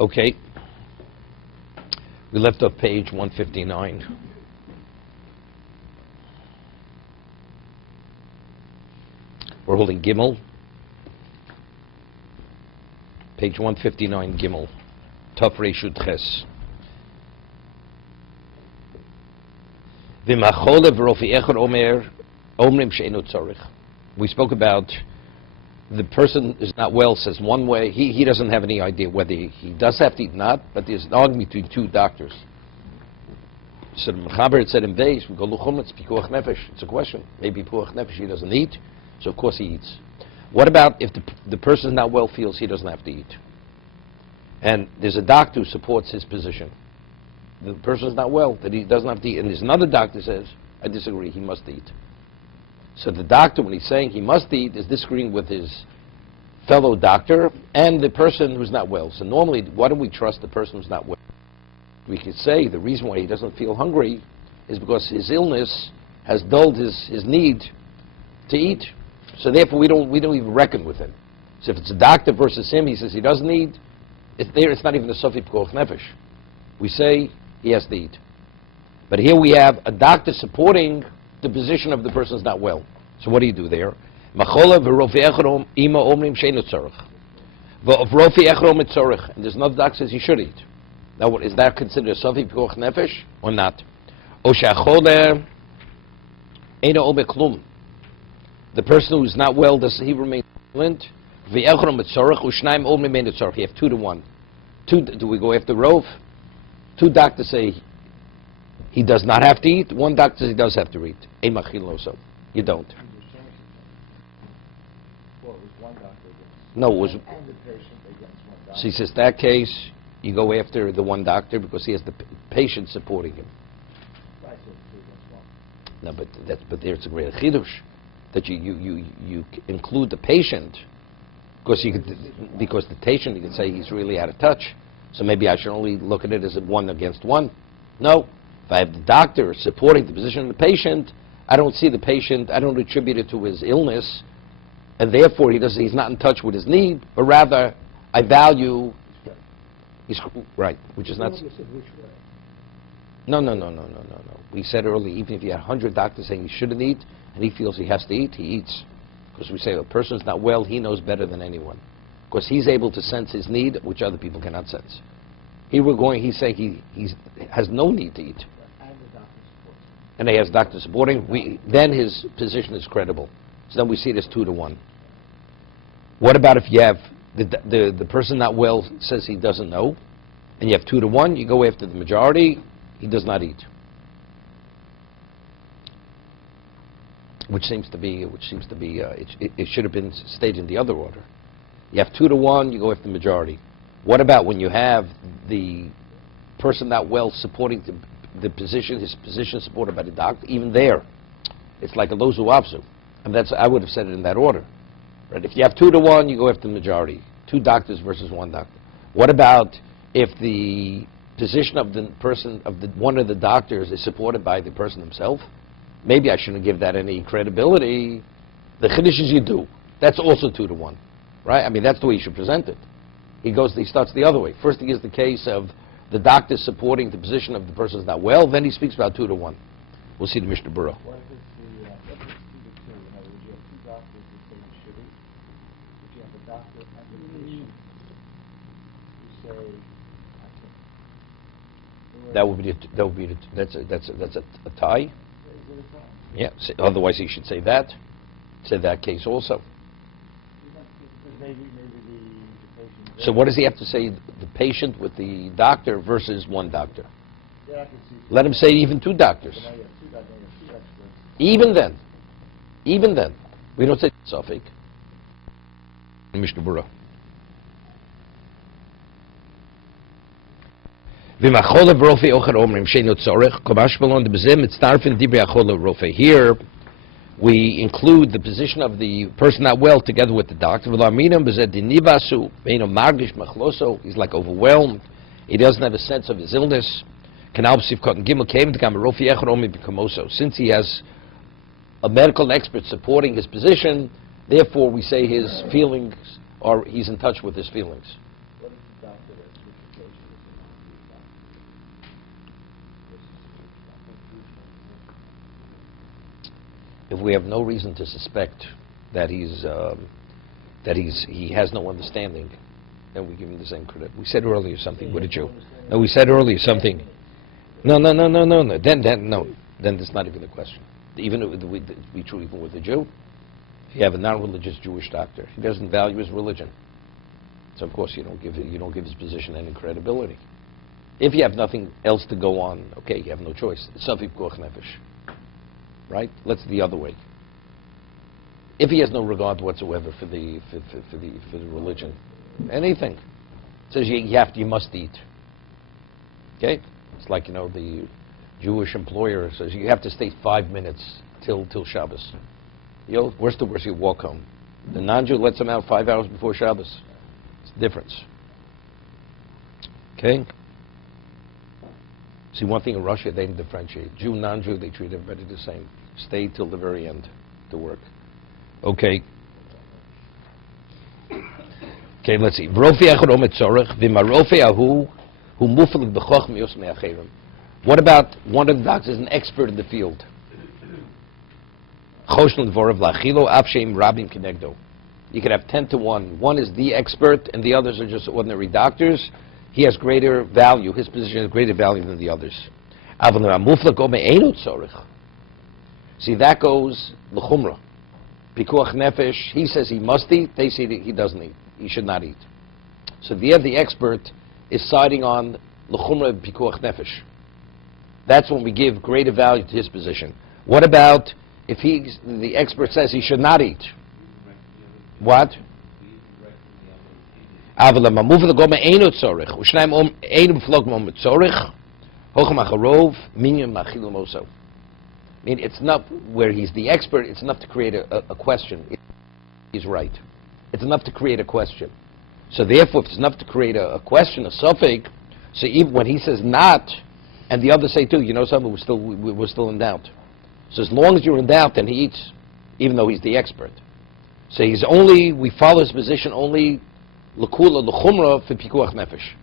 Okay. We left off page 159. We're holding Gimel. Page 159, Gimel. Taf Reshut Ches. We spoke about the person is not well, says one way. He doesn't have any idea whether he does have to eat or not, but there's an argument between two doctors. So the Mechaber said in base, we go Luchum, it's Pikuach Nefesh. It's a question. Maybe Pikuach Nefesh, he doesn't eat, so of course he eats. What about if the person is not well, feels he doesn't have to eat? And there's a doctor who supports his position. The person is not well, that he doesn't have to eat. And there's another doctor who says, I disagree, he must eat. So the doctor, when he's saying he must eat, is disagreeing with his fellow doctor and the person who's not well. So normally, why don't we trust the person who's not well? We could say the reason why he doesn't feel hungry is because his illness has dulled his need to eat. So therefore, we don't even reckon with him. So if it's a doctor versus him, he says he doesn't eat, it's not even a Sofi P'koch Nefesh. We say he has to eat. But here we have a doctor supporting the position of the person who's not well. So what do you do there? And there's another doctor says he should eat. Now, what, is that considered a Sofi P'koch Nefesh or not? The person who's not well, does he remain silent? You have 2 to 1. Do we go after Rov? 2 doctors say he does not have to eat. 1 doctor says he does have to eat. You don't. No, it was. So he says that case, you go after the 1 doctor because he has the patient supporting him. No, but there's a great chidush that you include the patient because the patient, you can say he's really out of touch. So maybe I should only look at it as a 1 against 1. No, if I have the doctor supporting the position of the patient, I don't see the patient, I don't attribute it to his illness, and therefore he's not in touch with his need, but rather I value he's right, which is not. No. We said earlier, even if you had 100 doctors saying he shouldn't eat, and he feels he has to eat, he eats. Because we say a person's not well, he knows better than anyone. Because he's able to sense his need, which other people cannot sense. He's saying he has no need to eat. And he has doctors supporting. Then his position is credible. So then we see it as 2 to 1. What about if you have the person not well says he doesn't know, and you have 2 to 1, you go after the majority, he does not eat. Which seems to be it should have been stated in the other order. You have 2 to 1, you go after the majority. What about when you have the person not well supporting the position, his position supported by the doctor? Even there, it's like a lozu avzu. And I would have said it in that order. Right? If you have 2 to 1, you go after the majority. 2 doctors versus 1 doctor. What about if the position of the person one of the doctors is supported by the person himself? Maybe I shouldn't give that any credibility. The chiddush is you do. That's also 2 to 1, right? I mean, that's the way you should present it. He starts the other way. First, he gives the case of the doctor supporting the position of the person who's not well. Then he speaks about 2 to 1. We'll see the Mishna BeruraYom. What if it's the two? In other words, you have 2 doctors who say you should eat. If you have a doctor and a patient who say I can't. That's a tie. Yeah. Otherwise, he should say that. Say that case also. Maybe the patient. So what does he have to say? The patient with the doctor versus 1 doctor. Let him say even 2 doctors. Even then, we don't say Safik. Mishna BeruraYom. Here, we include the position of the person not well together with the doctor. He's like overwhelmed. He doesn't have a sense of his illness. Since he has a medical expert supporting his position, therefore we say his feelings, or he's in touch with his feelings. indication that they're not Jewish doctors. This is Jewish doctors. Jewish doctors. If we have no reason to suspect that he has no understanding, then we give him the same credit. We said earlier something with a Jew. No, we said earlier something. No. Then that's not even a question. Even if we be true even with a Jew, if you have a non-religious Jewish doctor, he doesn't value his religion. So of course you don't give his position any credibility. If you have nothing else to go on, okay, you have no choice. It's Safi P'koach Nefesh. Right? Let's the other way. If he has no regard whatsoever for the religion, anything, says you must eat. Okay, it's like the Jewish employer says you have to stay 5 minutes till Shabbos. Worst to worst, you walk home. The non-Jew lets him out 5 hours before Shabbos. It's the difference. Okay. See, one thing in Russia, they didn't differentiate. Jew, non-Jew, they treat everybody the same. Stay till the very end to work. Okay. Okay, let's see. What about one of the doctors, an expert in the field? You could have 10 to 1. One is the expert, and the others are just ordinary doctors. He has greater value. His position has greater value than the others. See, that goes l'chumrah. Pikuach nefesh, he says he must eat, they say he doesn't eat. He should not eat. So the expert is siding on l'chumrah pikuach nefesh. That's when we give greater value to his position. What about if the expert says he should not eat? What? I mean, it's not where he's the expert, it's enough to create a question. He's right. It's enough to create a question. So therefore, if it's enough to create a question, a suffix, so even when he says not, and the others say too, something, we're still in doubt. So as long as you're in doubt, then he eats, even though he's the expert. So we follow his position only l'kula, l'chumra, for pikuach nefesh.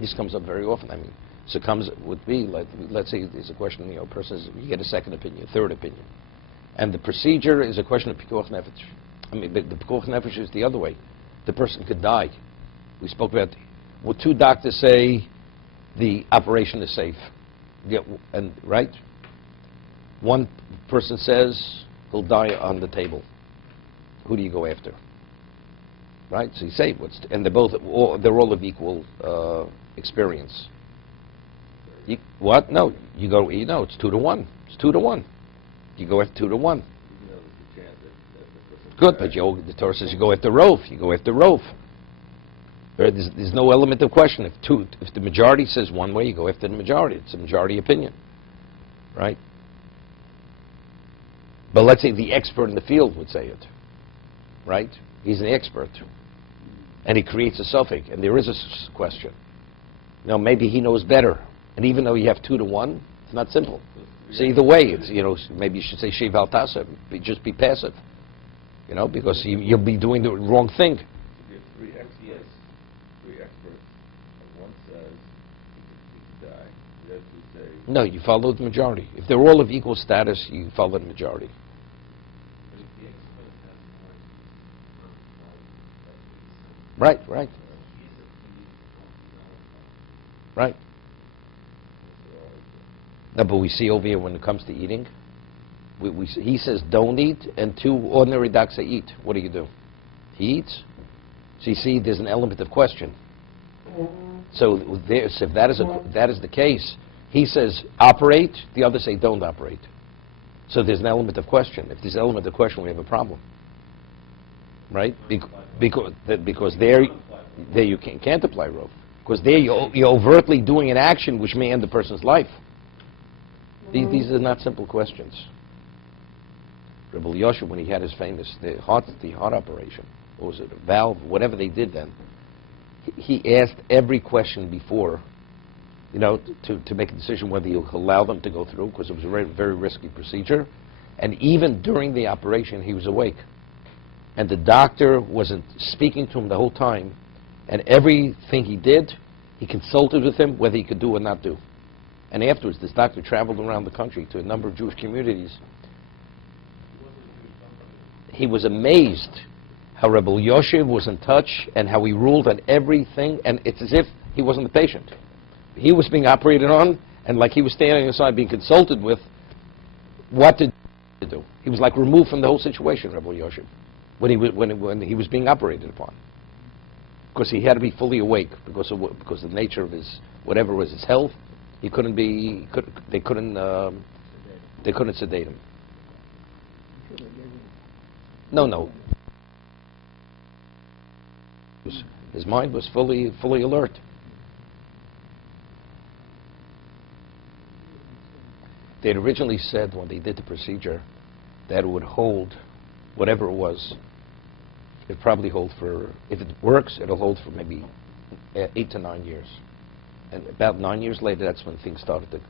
This comes up very often, So it comes with me, like, let's say there's a question, you get a second opinion, third opinion. And the procedure is a question of pikuach nefesh. But the pikuach nefesh is the other way. The person could die. We spoke about, what two doctors say the operation is safe. And right? One person says he'll die on the table. Who do you go after? Right? So you say, and they're all of equal experience. What? No, you go. It's 2 to 1. It's 2 to 1. You go after 2 to 1. Good, but the Torah says you go after Rov. You go after Rov. There's no element of question. If the majority says one way, you go after the majority. It's a majority opinion, right? But let's say the expert in the field would say it, right? He's an expert, and he creates a suffix, and there is a question. Maybe he knows better. And even though you have 2 to 1, it's not simple. So either way, it's maybe you should say sheval tasa, just be passive, because you'll be doing the wrong thing. So you have 3 experts, and one says he could die. The other 2 say. No, you follow the majority. If they're all of equal status, you follow the majority. Right. Right. No, but we see over here when it comes to eating, he says don't eat, and 2 ordinary docs say eat. What do you do? He eats. So you see, there's an element of question. So if that is the case, he says operate, the others say don't operate. So there's an element of question. If there's an element of question, we have a problem. Right? Because there you can't apply Rov. Because there you're overtly doing an action which may end the person's life. These are not simple questions. Rebbe Yosha, when he had his famous the heart operation, or was it a valve, whatever they did then, he asked every question before, to make a decision whether he'll allow them to go through, because it was a very, very risky procedure. And even during the operation, he was awake. and the doctor wasn't speaking to him the whole time, and everything he did, he consulted with him whether he could do or not do. And afterwards, this doctor traveled around the country to a number of Jewish communities. He was amazed how Rebbe Yoshev was in touch and how he ruled on everything, and it's as if he wasn't the patient. He was being operated on, and like he was standing aside being consulted with what to do. He was like removed from the whole situation, Rebbe Yoshev, when he was being operated upon. Because he had to be fully awake because of the nature of his, whatever was his health. He couldn't be, they couldn't sedate him. No. His mind was fully alert. They had originally said when they did the procedure that it would hold, whatever it was, it'd probably hold for, if it works, it'll hold for maybe 8 to 9 years. And about 9 years later, that's when things started to,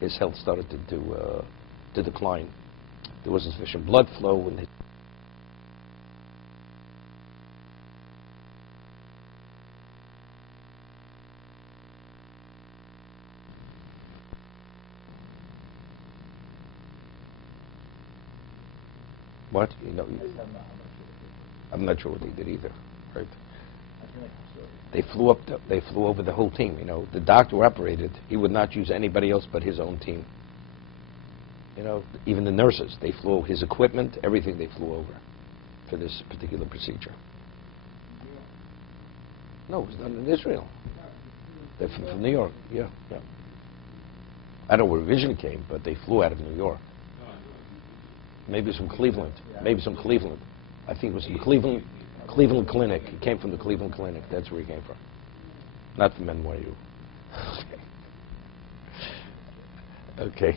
his health started to decline. There wasn't sufficient blood flow, and what? You know, I'm not sure what they did either, right? They flew over the whole team. You know, the doctor who operated, he would not use anybody else but his own team. You know, even the nurses, they flew his equipment, everything they flew over for this particular procedure. No, it was done in Israel. They're from New York. Yeah. I don't know where Vision came, but they flew out of New York. Maybe it's from Cleveland. Maybe it's from Cleveland. I think it was from Cleveland Clinic. He came from the Cleveland Clinic. That's where he came from. Not from NYU. Okay.